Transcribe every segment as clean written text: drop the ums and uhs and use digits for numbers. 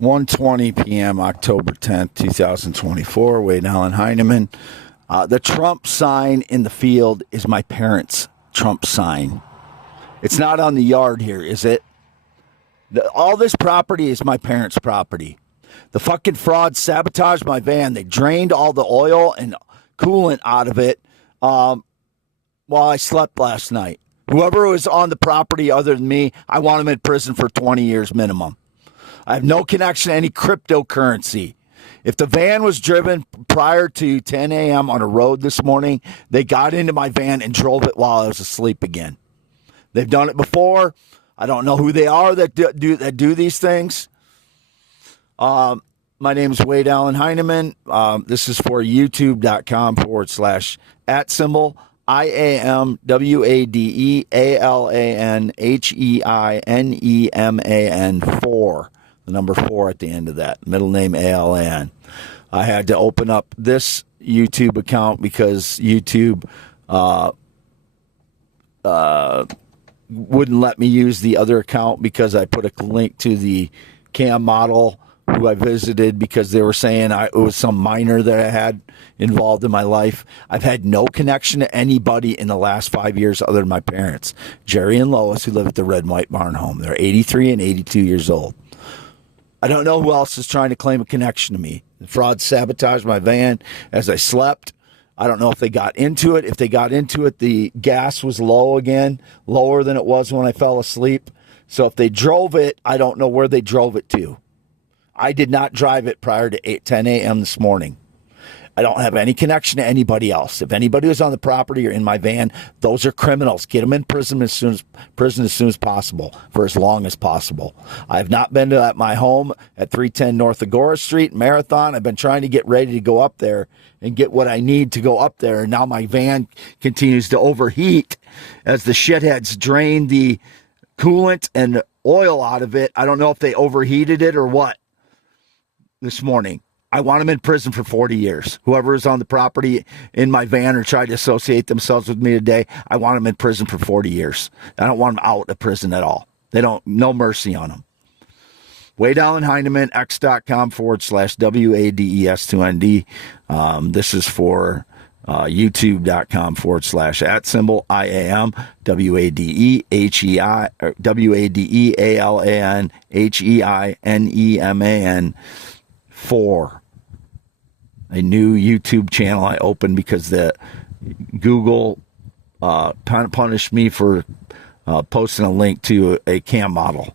1:20 p.m., October 10th, 2024. Wade Allen Heineman. The Trump sign in the field is my parents' Trump sign. It's not on the yard here, is it? All this property is my parents' property. The fucking fraud sabotaged my van. They drained all the oil and coolant out of it while I slept last night. Whoever was on the property other than me, I want them in prison for 20 years minimum. I have no connection to any cryptocurrency. If the van was driven prior to 10 a.m. on a road this morning, they got into my van and drove it while I was asleep again. They've done it before. I don't know who they are that do these things. My name is Wade Allen Heineman. This is for youtube.com/@ IAMWADEALANHEINEMAN 4. The number 4 at the end of that. Middle name ALAN. I had to open up this YouTube account because YouTube wouldn't let me use the other account because I put a link to the cam model who I visited because they were saying it was some minor that I had involved in my life. I've had no connection to anybody in the last 5 years other than my parents, Jerry and Lois, who live at the Red and White Barn home. They're 83 and 82 years old. I don't know who else is trying to claim a connection to me. The fraud sabotaged my van as I slept. I don't know if they got into it. If they got into it, the gas was low again, lower than it was when I fell asleep. So if they drove it, I don't know where they drove it to. I did not drive it prior to 10 a.m. this morning. I don't have any connection to anybody else. If anybody was on the property or in my van, those are criminals. Get them in prison as soon as possible, for as long as possible. I have not been to my home at 310 North Agora Street, Marathon. I've been trying to get ready to go up there and get what I need to go up there. And now my van continues to overheat as the shitheads drain the coolant and oil out of it. I don't know if they overheated it or what this morning. I want them in prison for 40 years. Whoever is on the property in my van or tried to associate themselves with me today, I want them in prison for 40 years. I don't want them out of prison at all. No mercy on them. Wade Allen Heineman, x.com/WADES2ND. This is for youtube.com/@ WADEALANHEINEMAN 4. A new YouTube channel I opened because the Google punished me for posting a link to a cam model.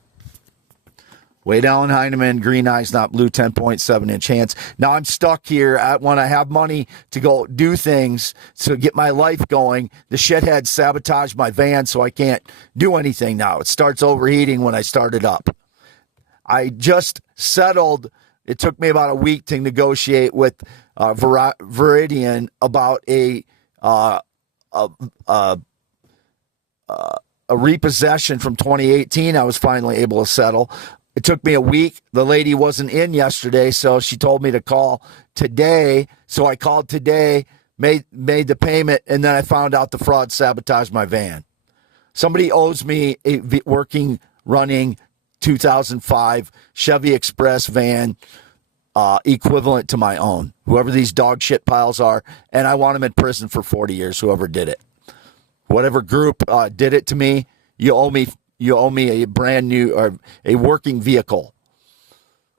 Wade Allen Heineman, green eyes, not blue, 10.7-inch hands. Now I'm stuck here when I have money to go do things to get my life going. The shithead sabotaged my van, so I can't do anything now. It starts overheating when I start it up. I just settled. It took me about a week to negotiate with Veridian about a repossession from 2018. I was finally able to settle. It took me a week. The lady wasn't in yesterday, so she told me to call today. So I called today, made the payment, and then I found out the fraud sabotaged my van. Somebody owes me a running 2005 Chevy Express van equivalent to my own, whoever these dog shit piles are, and I want them in prison for 40 years, whoever did it. Whatever group did it to me, you owe me a brand new or a working vehicle.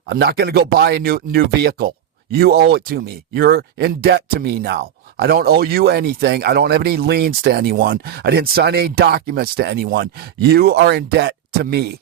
I'm not going to go buy a new vehicle. You owe it to me. You're in debt to me now. I don't owe you anything. I don't have any liens to anyone. I didn't sign any documents to anyone. You are in debt to me.